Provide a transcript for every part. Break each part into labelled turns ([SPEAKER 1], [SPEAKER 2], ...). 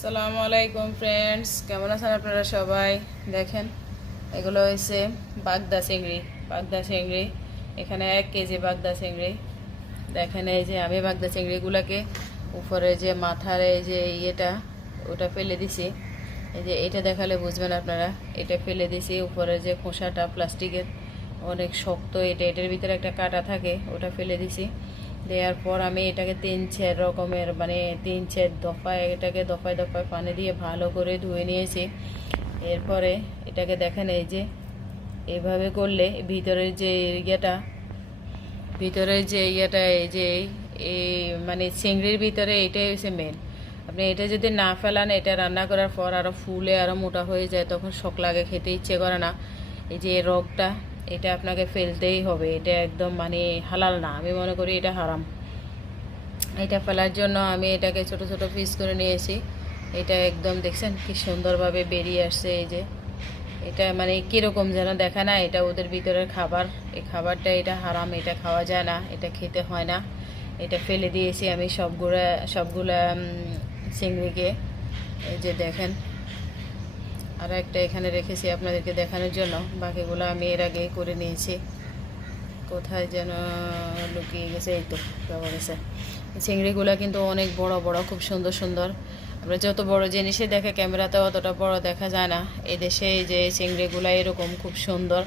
[SPEAKER 1] আসসালামু আলাইকুম ফ্রেন্ডস কেমন আছেন আপনারা সবাই? দেখেন, এগুলো হয়েছে বাগদা চিংড়ি বাগদা চিংড়ি। এখানে এক কেজি বাগদা চিংড়ি। দেখেন, এই যে আমি বাগদা চিংড়িগুলোকে উপরে যে মাথার এই যে ইয়েটা, ওটা ফেলে দিছি। এই যে এটা দেখালে বুঝবেন আপনারা। এটা ফেলে দিছি, উপরে যে খোসাটা, প্লাস্টিকের অনেক শক্ত এটা, এটার ভিতরে একটা কাটা থাকে, ওটা ফেলে দিছি। দেওয়ার পর আমি এটাকে তিন চার রকমের মানে তিন চার দফায়, এটাকে দফায় দফায় পানি দিয়ে ভালো করে ধুয়ে নিয়েছি। এরপরে এটাকে দেখেন এই যে এইভাবে করলে ভিতরের যে এরিয়াটা, ভিতরের যে ইয়েটা এই যে এই মানে চিংড়ির ভিতরে এটাই হচ্ছে মেন আপনি এটা যদি না ফেলান, এটা রান্না করার পর আরও ফুলে আরও মোটা হয়ে যায়, তখন শখ লাগে, খেতে ইচ্ছে করে না। এই যে রগটা এটা আপনাকে ফেলতেই হবে, এটা একদম মানে হালাল না, আমি মনে করি এটা হারাম। এটা ফেলার জন্য আমি এটাকে ছোট ছোট পিস করে নিয়েছি। এটা একদম দেখছেন কি সুন্দরভাবে বেরিয়ে আসছে এই যে। এটা মানে কীরকম যেন দেখা না, এটা ওদের ভিতরের খাবার। এই খাবারটা এটা হারাম, এটা খাওয়া যায় না, এটা খেতে হয় না। এটা ফেলে দিয়েছি আমি সবগুলা সবগুলা চিংড়িকে। এই যে দেখেন আর একটা এখানে রেখেছি আপনাদেরকে দেখানোর জন্য। বাকিগুলো আমি এর আগে করে নিয়েছি। কোথায় যেন লুকিয়ে গেছে, এই তো গেছে চিংড়িগুলো কিন্তু অনেক বড় বড়, খুব সুন্দর সুন্দর। আমরা যত বড় জিনিসে দেখে ক্যামেরাতে অতটা বড় দেখা যায় না। এই দেশে এই যে চিংড়িগুলো এরকম খুব সুন্দর,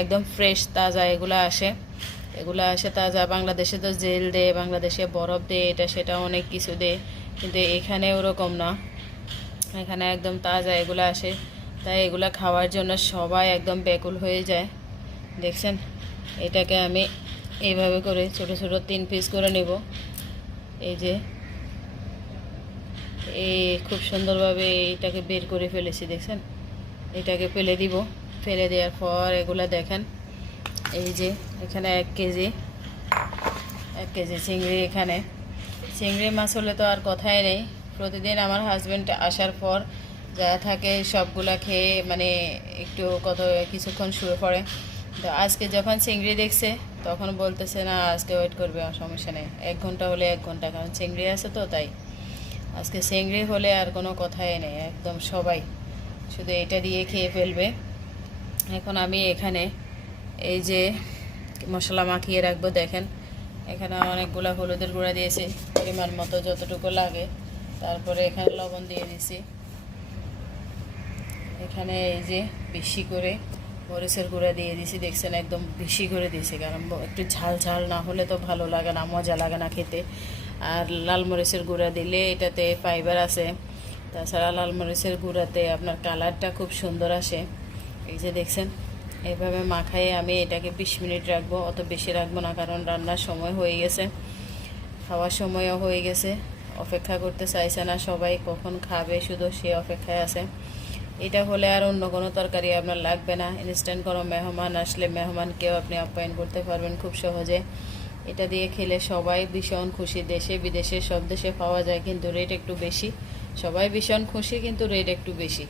[SPEAKER 1] একদম ফ্রেশ তাজা, এগুলো আসে। এগুলো আসে তাজা, বাংলাদেশে তো জেল দেয় বাংলাদেশে বরফ দেয় এটা সেটা অনেক কিছু দেয় কিন্তু এখানে ওরকম না। এখানে একদম তাজা এগুলো আসে। তাই এগুলো খাওয়ার জন্য সবাই একদম ব্যাকুল হয়ে যায়। দেখছেন? এটাকে আমি এইভাবে করে ছোট ছোট তিন পিস করে নেব। এই যে, এই খুব সুন্দরভাবে এটাকে বের করে ফেলেছি, দেখছেন? এটাকে ফেলে দিব। ফেলে দেওয়ার পর এগুলো দেখেন, এই যে এখানে এক কেজি এক কেজি চিংড়ি এখানে। চিংড়ি মাছ হলে তো আর কথাই নেই। প্রতিদিন আমার হাজব্যান্ড আসার পর যা থাকে সবগুলা খেয়ে মানে একটু কত কিছুক্ষণ শুয়ে পড়ে। তো আজকে যখন চিংড়ি দেখছে, তখন বলতেছে, না, আজকে ওয়েট করবে, সমস্যা নেই। এক ঘণ্টা হলে এক ঘণ্টা, কারণ চিংড়ি আছে তো, তাই। আজকে চিংড়ি হলে আর কোনো কথাই নেই, একদম সবাই। শুধু এটা দিয়ে খেয়ে ফেলবে। এখন আমি এখানে এই যে মশলা মাখিয়ে রাখব, দেখেন। এখানে অনেকগুলো হলুদের গুঁড়া দিয়েছি, পরিমাণ মতো যতটুকু লাগে। তারপরে এখানে লবণ দিয়ে দিছি। এখানে এই যে বেশি করে মরিচের গুঁড়া দিয়ে দিছি দেখছেন একদম বেশি করে দিয়েছি, কারণ একটু ঝাল ঝাল না হলে তো ভালো লাগে না, মজা লাগে না খেতে। আর লাল মরিচের গুঁড়া দিলে এটাতে ফাইবার আছে, তাছাড়া লাল মরিচের গুঁড়াতে আপনার কালারটা খুব সুন্দর আসে। এই যে দেখছেন এইভাবে মাখায়ে আমি এটাকে বিশ মিনিট রাখব, অত বেশি রাখব না, কারণ রান্নার সময় হয়ে গেছে, খাওয়ার সময়ও হয়ে গেছে। অপেক্ষা করতে চাইছে না সবাই, কখন খাবে, শুধু সে অপেক্ষায় আছে। এটা হলে আর অন্য কোনো তরকারি আপনার লাগবে না। ইনস্ট্যান্ট কোনো মেহমান আসলে মেহমানকেও আপনি আপ্যায়ন করতে পারবেন খুব সহজে। এটা দিয়ে খেলে সবাই ভীষণ খুশি। দেশে বিদেশে সব দেশে পাওয়া যায় কিন্তু রেট একটু বেশি। সবাই ভীষণ খুশি কিন্তু রেট একটু বেশি।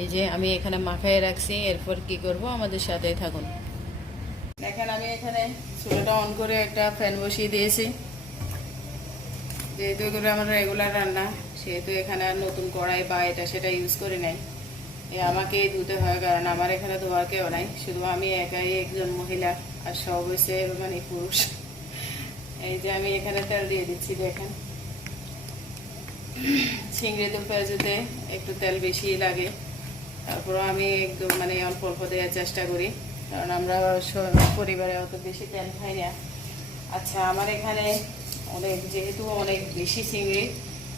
[SPEAKER 1] এই যে আমি এখানে মাখায় রাখছি, এরপর কি করব আমাদের সাথেই থাকুন। দেখেন আমি এখানে চুলাটা অন করে একটা ফ্যান বসিয়ে দিয়েছি। যেহেতু এগুলো আমার রেগুলার রান্না, সেহেতু এখানে আর নতুন কড়াই বা এটা সেটা ইউজ করি নাই। এ আমাকেই ধুতে হয়, কারণ আমার এখানে ধোয়ার কেউ নাই। শুধু আমি একাই একজন মহিলা, আর সব হয়েছে মানে পুরুষ। এই যে আমি এখানে তেল দিয়ে দিচ্ছি, দেখেন। চিংড়ি দু পেঁয়াজুতে একটু তেল বেশি লাগে। তারপরও আমি একদম মানে অল্প অল্প দেওয়ার চেষ্টা করি, কারণ আমরা পরিবারে অত বেশি তেল খাই না। আচ্ছা আমার এখানে অনেক, যেহেতু অনেক বেশি চিংড়ি,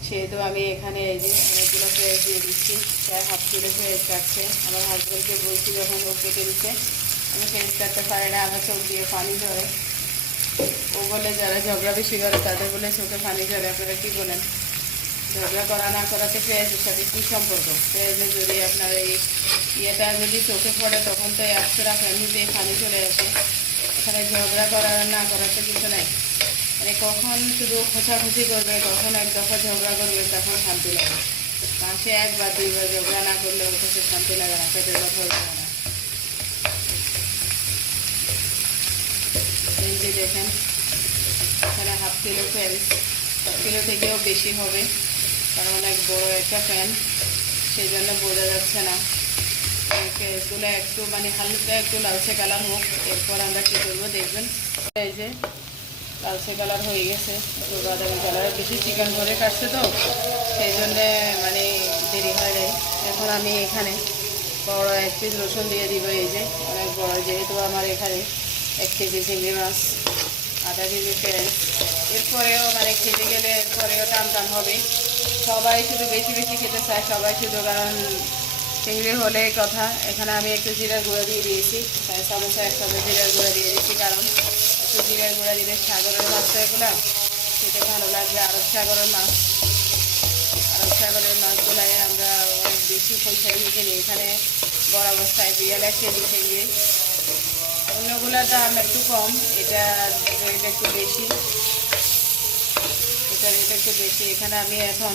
[SPEAKER 1] সেহেতু আমি এখানে এই যে অনেকগুলো পেঁয়াজ দিয়ে দিচ্ছি। প্রায় হাফ কিলো পেঁয়াজ কাটছে আমার হাজব্যান্ডকে বলছি যখন ও কেটে দিচ্ছে, আমি পেঁয়াজ কাটতে পারি না, আমার চোখ দিয়ে পানি ঝরে ও বলে, যারা ঝগড়া বেশি করে, তাদের বলে চোখে পানি ঝরে আপনারা কী বলেন? ঝগড়া করা, না করাতে পেঁয়াজের সাথে কী সম্পর্ক? পেঁয়াজে যদি আপনার এই ইয়েটা যদি চোখে পড়ে, তখন তো একশো টাকা এমনিতেই পানি চলে আসে। এখানে ঝগড়া করা না করাতে কিছু নাই। মানে কখন শুধু খোঁচাখুচি করবে, কখন এক দফা ঝগড়া করবে তখন শান্তি লাগে। মাসে একবার দুইবার ঝগড়া না করলে ওর কাছে শান্তি লাগে না, পেটের কথা লাগে না। এই দেখেন, এখানে হাফ কিলো পেঁয়াজ হাফ কিলো থেকেও বেশি হবে, কারণ অনেক বড় একটা ফ্যান সেই জন্য বোঝা যাচ্ছে না। পেঁয়াজগুলো একটু মানে হালকা একটু লালচে কালার হোক, এরপর আমরা কী করব দেখবেন। এই যে লালচে কালার হয়ে গেছে। একটু বাদামি কালার বেশি চিকেন করে কাটছে তো, সেই জন্যে মানে দেরি হয় যায় এখন আমি এখানে বড় এক পিস রসুন দিয়ে দিব এই যে, অনেক বড়, যেহেতু আমার এখানে এক কেজি চিংড়ি মাছ, আধা কেজি পেঁয়াজ। এরপরেও মানে খেতে গেলে এরপরেও টান টান হবে। সবাই শুধু বেশি বেশি খেতে চায়, সবাই শুধু, কারণ চিংড়ি হলে কথা। এখানে আমি একটু জিরার গুঁড়া দিয়ে দিয়েছি সমস্যা এক চামচ জিরার গুঁড়া দিয়ে দিয়েছি, কারণ একটু গুঁড়া দিলে সাগরের মাছ এগুলো খেতে ভালো লাগবে আরব সাগরের মাছ। আরব সাগরের মাছগুলাই আমরা অনেক বেশি পয়সায় নিয়ে নিই। এখানে বড় অবস্থায় বিয়াল কেজি চিংড়ি অন্যগুলোর দাম একটু কম, এটা রেট একটু বেশি। এটা রেট একটু বেশি। এখানে আমি এখন,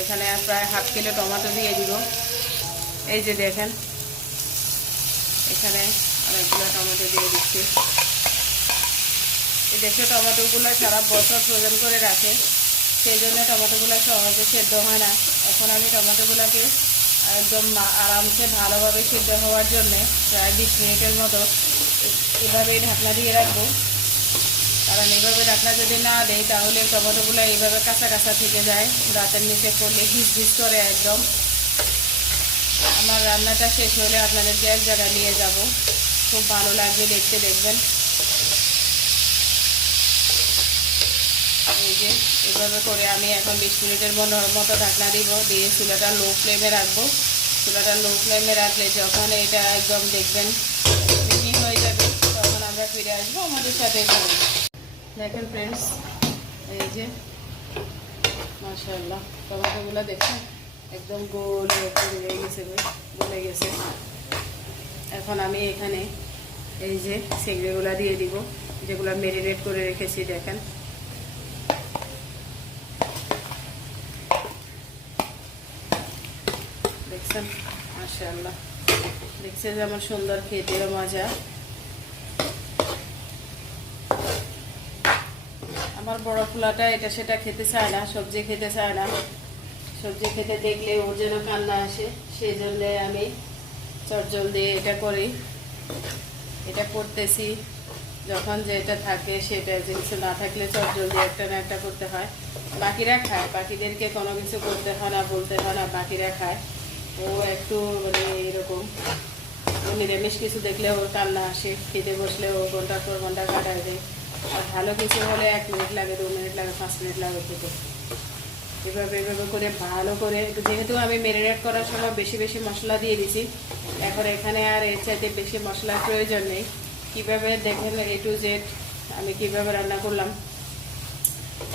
[SPEAKER 1] এখানে প্রায় হাফ কিলো টমেটো দিয়ে দিব। এই যে দেখেন, এখানে অনেকগুলো টমেটো দিয়ে দিচ্ছি। দেশে টমেটোগুলো সারা বছর ফ্রোজেন করে রাখে। সেই জন্য টমেটোগুলো সহজে সেদ্ধ হয় না। এখন আমি টমেটোগুলোকে একদম আরামসে ভালোভাবে সেদ্ধ হওয়ার জন্যে প্রায় বিশ মিনিটের মতো এভাবে ঢাকনা দিয়ে রাখব। কারণ এইভাবে ঢাকনা যদি না দেয় তাহলে টমেটোগুলো এইভাবে কাঁচা কাঁচা থেকে যায়। রাতের নিচে করলে ভিজ ভিজ করে একদম। আমার রান্নাটা শেষ হলে আপনাদেরকে এক জায়গায় নিয়ে যাব। খুব ভালো লাগবে দেখতে, দেখবেন। এই যে, এভাবে করে আমি এখন বিশ মিনিটের মতো- ঢাকনা দিব, দিয়ে চুলাটা লো ফ্লেমে রাখব। চুলাটা লো ফ্লেমে রাখলে যখন এটা একদম দেখবেন মিহি হয়ে যাবে, তখন আমরা ফিরে আসব আমাদের সাথে। দেখেন ফ্রেন্ডস এই যে, মাশাআল্লাহ, টমেটোগুলো দেখছেন? একদম গোল হয়ে গেছে গলে গেছে। এখন আমি এখানে এই যে চিংড়িগুলো দিয়ে দিব, যেগুলো মেরিনেট করে রেখেছি, দেখেন। দেখছেন? মাশাআল্লাহ। দেখছে যে আমার সুন্দর খেতে মজা। আমার বড় ফুলাটা এটা সেটা খেতে চায় না, সবজি খেতে চায় না। সবজি খেতে দেখলে ওর যেন কান্না আসে সেই জন্যে আমি চটজল দিয়ে এটা করি। এটা করতেছি। যখন যেটা থাকে সেটা জিনিস না থাকলে চটজল দিয়ে একটা না একটা করতে হয়। বাকিরা খায়, বাকিদেরকে কোনো কিছু করতে হয় না, বলতে হয় না, বাকিরা খায়। ও একটু মানে এরকম। নিরামিষ কিছু দেখলে ওর কান্না আসে, খেতে বসলে ও ঘণ্টার পর ঘণ্টা কাটায় দেয়। আর ভালো কিছু হলে এক মিনিট লাগে, দু মিনিট লাগে, পাঁচ মিনিট লাগে খেতে। এভাবে এভাবে করে, ভালো করে, যেহেতু আমি ম্যারিনেট করার সময় বেশি বেশি মশলা দিয়ে দিছি, এখন এখানে আর এর চাইতে বেশি মশলার প্রয়োজন নেই। কীভাবে দেখেন এ টু জেড আমি কীভাবে রান্না করলাম।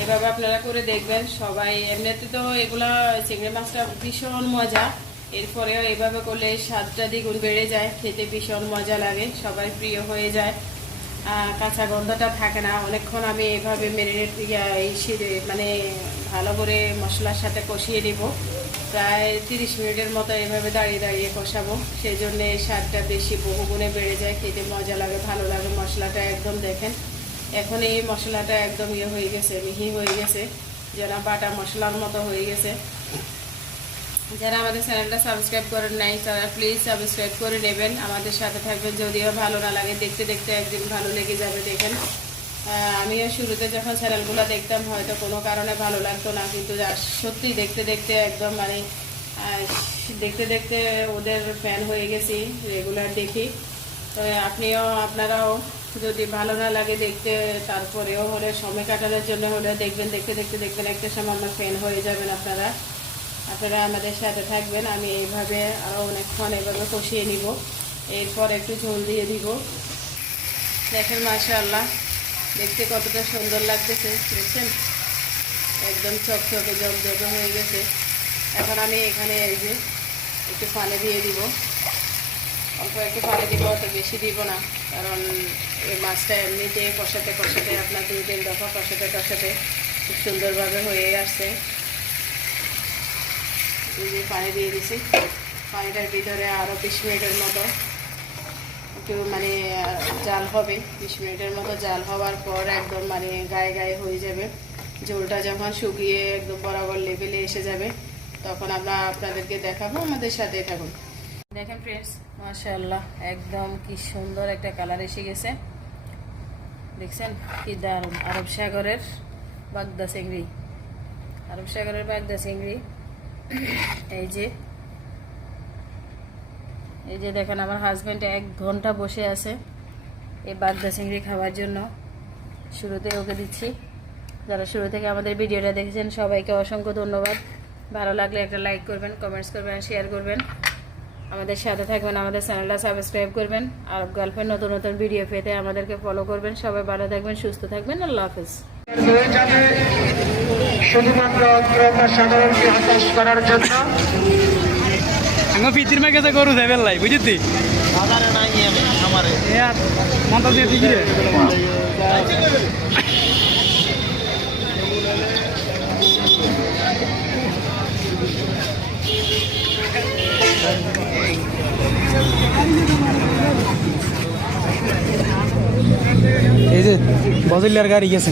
[SPEAKER 1] এভাবে আপনারা করে দেখবেন, সবাই। এমনিতে তো এগুলা চিংড়ি মাছটা ভীষণ মজা। এরপরেও এভাবে করলে স্বাদটা দ্বিগুণ বেড়ে যায়, খেতে ভীষণ মজা লাগে, সবাই প্রিয় হয়ে যায়। কাঁচা গন্ধটা থাকে না। অনেকক্ষণ আমি এভাবে মেরিনেট মানে ভালো করে মশলার সাথে কষিয়ে নিব। প্রায় তিরিশ মিনিটের মতো এভাবে দাঁড়িয়ে দাঁড়িয়ে কষাবো। সেই জন্যে স্বাদটা বেশি বহুগুণে বেড়ে যায়। খেতে মজা লাগে, ভালো লাগে। মশলাটা একদম দেখেন, এখন এই মশলাটা একদম ইয়ে হয়ে গেছে, মিহি হয়ে গেছে, যেন বাটা মশলার মতো হয়ে গেছে। যারা আমাদের চ্যানেলটা সাবস্ক্রাইব করেন নাই, তারা প্লিজ সাবস্ক্রাইব করে নেবেন। আমাদের সাথে থাকবেন যদিও ভালো না লাগে, দেখতে দেখতে একদিন ভালো লেগে যাবে, দেখেন। আমিও শুরুতে যখন চ্যানেলগুলো দেখতাম, হয়তো কোনো কারণে ভালো লাগতো না, কিন্তু সত্যি দেখতে দেখতে একদম মানে দেখতে দেখতে ওদের ফ্যান হয়ে গেছি রেগুলার দেখি। তো আপনিও, আপনারাও যদি ভালো না লাগে দেখতে, তারপরেও হলে সময় কাটানোর জন্য হলে দেখবেন, দেখতে দেখতে দেখবেন একটা সময় আমার ফ্যান হয়ে যাবেন আপনারা। আপনারা আমাদের সাথে থাকবেন, আমি এইভাবে আরও অনেকক্ষণ এভাবে কষিয়ে নিব। এরপর একটু ঝোল দিয়ে দিব। দেখেন, মাশাআল্লাহ, দেখতে কতটা সুন্দর লাগতেছে, দেখছেন? একদম চকচকে জমজমে হয়ে গেছে। এখন আমি এখানে এই যে একটু পানি দিয়ে দিব। অল্প একটু পানি দিব, অত বেশি দিব না, কারণ এই মাছটা এমনিতে কষাতে কষাতে আপনার দুই তিন দফা কষাতে কষাতে খুব সুন্দরভাবে হয়ে আসছে। এই যে পানি দিয়ে দিছি। পানিটার ভিতরে আরও বিশ মিনিটের মতো একটু মানে জাল হবে। বিশ মিনিটের মতো জাল হওয়ার পর একদম মানে গায়ে গায়ে হয়ে যাবে। ঝোলটা যখন শুকিয়ে একদম বরাবর লেভেলে এসে যাবে, তখন আমরা আপনাদেরকে দেখাবো, আমাদের সাথে থাকুন। দেখেন ফ্রেন্ডস মাশাআল্লাহ, একদম কি সুন্দর একটা কালার এসে গেছে। দেখছেন? কি দারুণ! আরব সাগরের বাগদা চিংড়ি। আরব সাগরের বাগদা চিংড়ি। এই যে। এই যে দেখেন, আমার হাজব্যান্ড এক ঘণ্টা বসে আছে এই বাগদা চিংড়ি খাওয়ার জন্য। শুরুতে ওকে দিচ্ছি। যারা শুরু থেকে আমাদের ভিডিওটা দেখেছেন, সবাইকে অসংখ্য ধন্যবাদ। ভালো লাগলে একটা লাইক করবেন কমেন্টস করবেন শেয়ার করবেন। আমাদের সাথে থাকবেন, আমাদের চ্যানেলটা সাবস্ক্রাইব করবেন। আর গল্পের নতুন নতুন ভিডিও পেতে আমাদেরকে ফলো করবেন। সবাই ভালো থাকবেন, সুস্থ থাকবেন। আল্লাহ হাফিজ।
[SPEAKER 2] যাবে শুধুমাত্র ক্রেতা সাধারণকে হতাশ করার জন্য।
[SPEAKER 3] আমার পিতির মা গেছে গরু দিয়ে দিবি এই যে বজলিয়ার গাড়ি গেছে।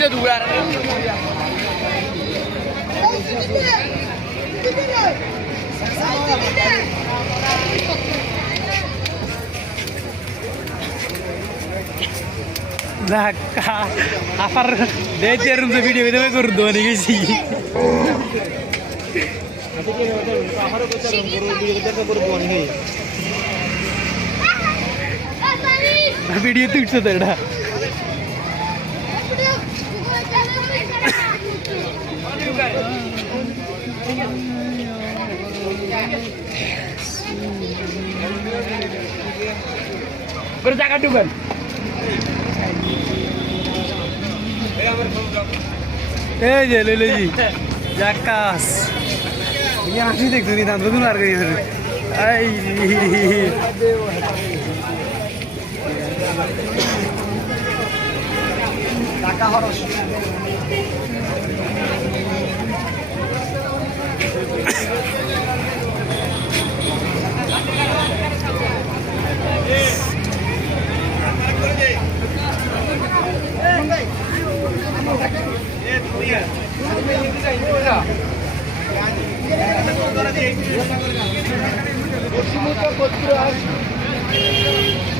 [SPEAKER 3] যা দুয়ার দেখ আপার দেখতে রুম তো ভিডিও ভিডিও করে করে লইলজি জাকাস ইয়া আসি দেখছ নি দাম নতুন আর করি আই টাকা হরস
[SPEAKER 4] Akalur gusto mo. Oh, paano di mo nilalik yun?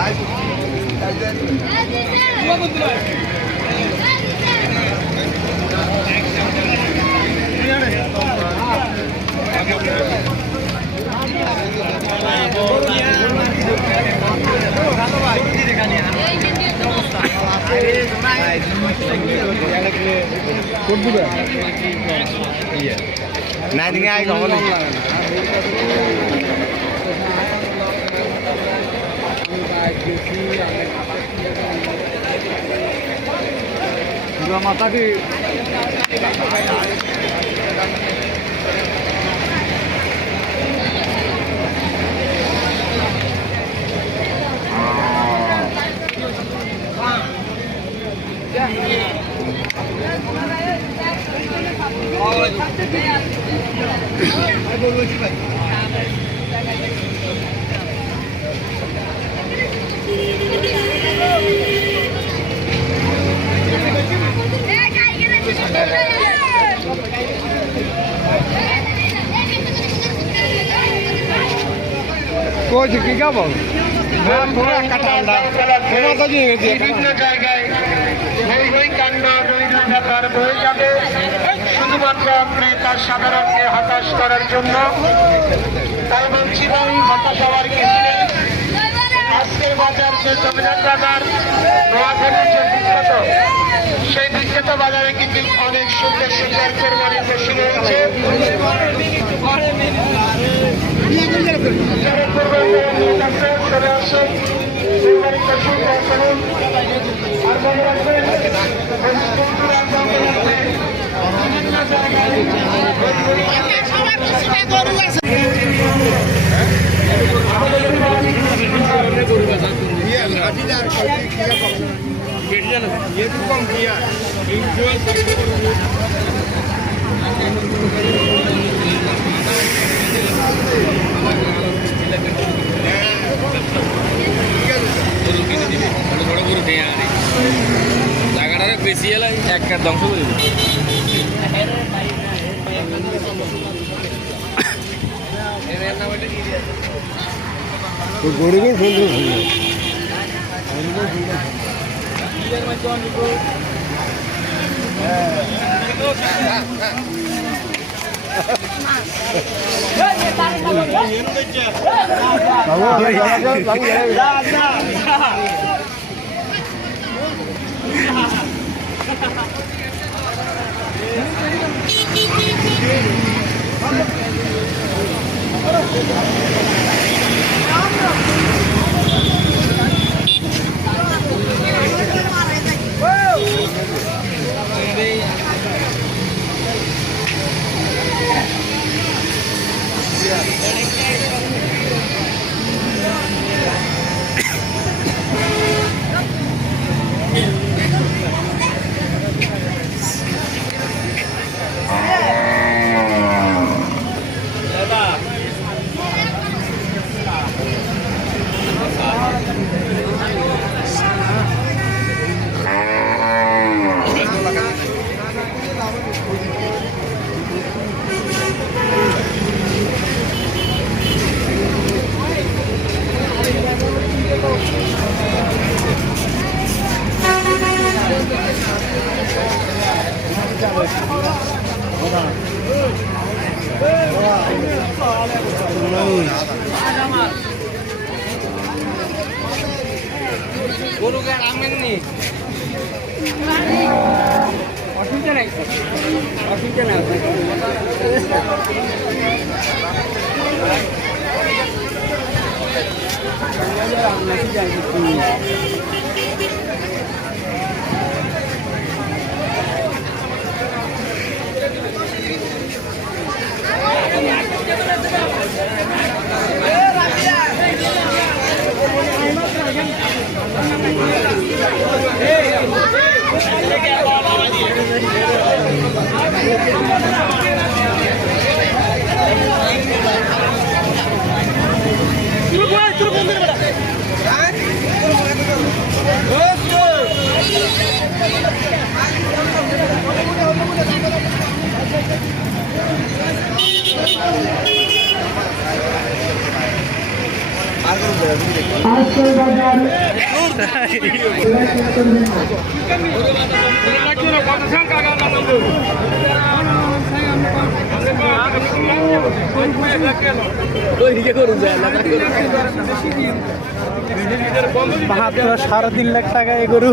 [SPEAKER 3] আই কখন মাথাটি কোচ কি খাব পুরো একটা ঠান্ডা তো দিয়ে গেছি।
[SPEAKER 2] বিভিন্ন জায়গায় হই হই কাণ্ড বয়ে যাবে। শুধুমাত্র ক্রেতা সাধারণকে হতাশ করার জন্য তাই বলছি ভাই হতাশ হওয়ার কিছু আজকের বাজার যে জমিদার বাজার নোয়াখালীর যে বিখ্যাত সেই বিখ্যাত বাজারে কিন্তু অনেক সুন্দর সুন্দর কোরবানি পশু রয়েছে আর মনে রাখবেন
[SPEAKER 4] জায়গাটারে বেশি এলে এক ধ্বংস করে
[SPEAKER 3] গরিবের সুন্দর সুন্দর
[SPEAKER 4] গরু
[SPEAKER 3] Thank you. মাত্র সাড়ে তিন লাখ টাকা এ গরু।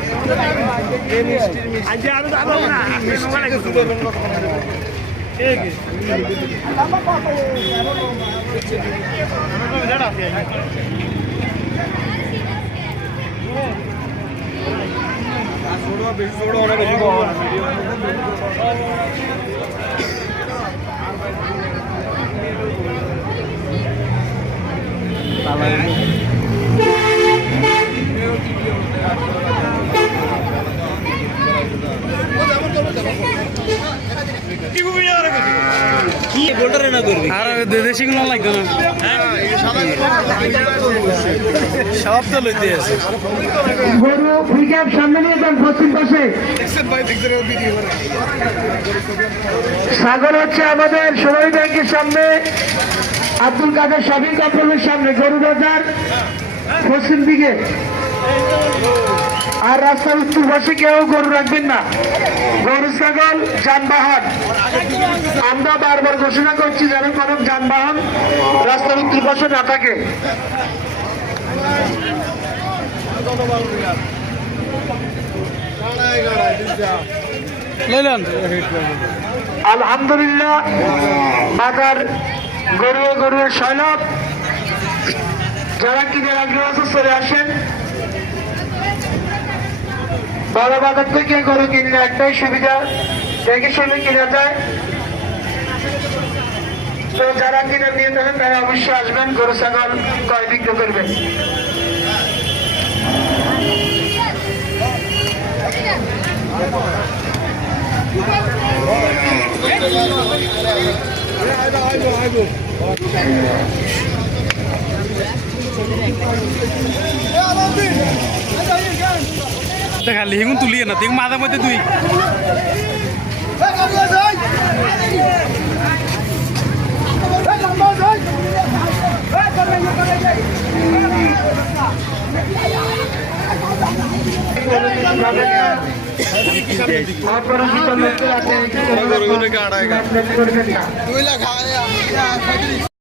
[SPEAKER 3] নি করে আর দেশি গুলো লাগবে না সব তো লইতে আছে।
[SPEAKER 2] গরু পিকআপ সামনে নিয়ে যান পশ্চিম পাশে। সাগর হচ্ছে আমাদের সময় ব্যাংকের সামনে। আব্দুল কাদের শপিং কমপ্লেক্সের সামনে গরু বাজার পশ্চিম দিকে। আর রাস্তার উত্তর পাশে কেউ গরু রাখবেন না। গরু, ছাগল, যানবাহন। আমরা বারবার ঘোষণা করছি যেন কোনো যানবাহন রাস্তার উত্তর পাশে না থাকে। আলহামদুলিল্লাহ, বাজার গরুয়ে গরুয়ে সৈলভ যারা কিনে আছে চলে আসেন। বড় বাজার থেকে গরু কিনলে একটাই সুবিধা, দেখে শুনে কিনা যায়। তো যারা কিনে নিয়ে থাকেন তারা অবশ্যই আসবেন, গরু, ছাগল ক্রয় বিক্রয় করবেন।
[SPEAKER 3] খালি হিগুন তুলিয়ে না তুই মাঝে মধ্যে তুই।
[SPEAKER 2] লোকের হাতে করবেন না